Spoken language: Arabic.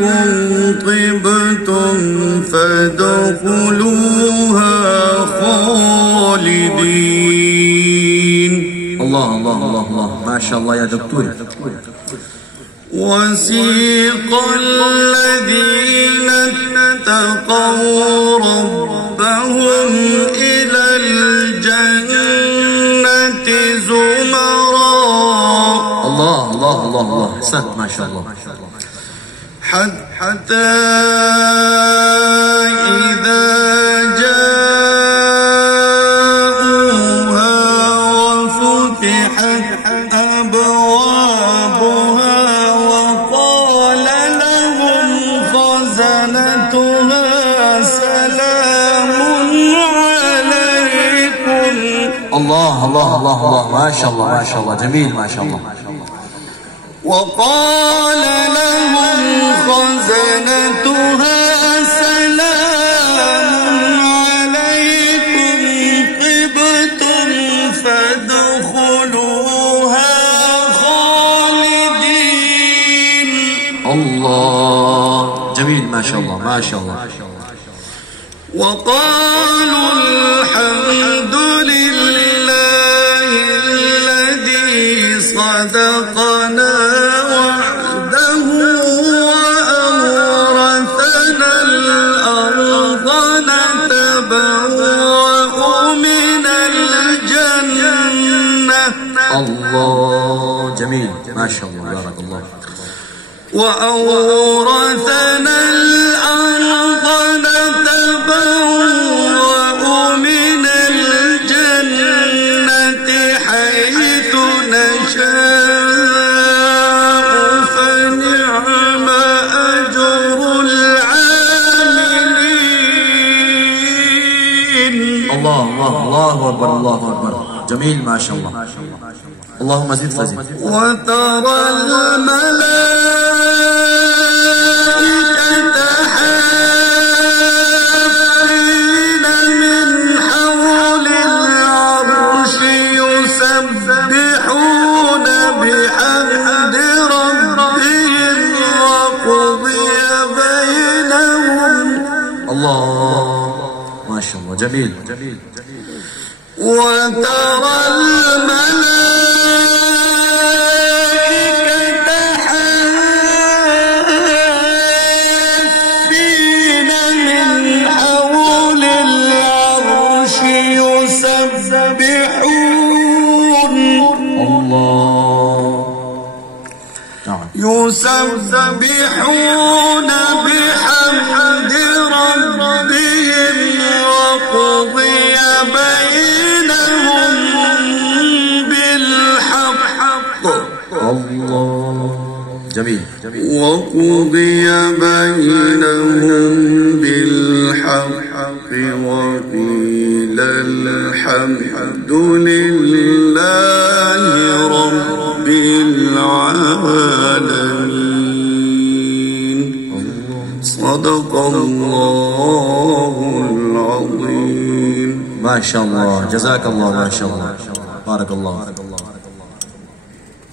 أنكم طبتم فادخلوها خالدين. الله الله الله الله، ما شاء الله يا دكتور. وسيق الذين اتقوا ربهم إلى الجنة زمرا. الله الله الله الله، أحسنت ما شاء الله. حتى إذا جاءوها وفتحت أبوابها وقال لهم خزنتها سلام عليكم. الله الله الله الله، ما شاء الله ما شاء الله، جميل ما شاء الله. وقال لهم خزنتها سلام عليكم طبتم فادخلوها خالدين. الله، جميل ما شاء الله ما شاء الله. وقالوا الحمد لله الذي صدقنا وعده وأورثنا الأرض نتبوأ من الجنة. الله، جميل ما شاء الله، بارك الله. وأورثنا الأرض نتبوأ من الجنة حيث نشاء فنعم أجر العاملين. الله الله الله أكبر الله أكبر، جميل ما شاء الله. اللهم زد فزد. وترى الملائكة حافين من حول العرش يسبحون بحمد ربهم وقضي بينهم. الله ما شاء الله، جميل جميل. وترى الملائكة حافين من حول العرش يسبحون. الله، نعم، يسبحون بحمد ربهم وقضي بينهم بالحق. الله، جميل جميل. وقضي بينهم بالحق وقيل الحمد لله رب العالمين. صدق الله العظيم. ما شاء الله، جزاك الله ما شاء الله، بارك الله.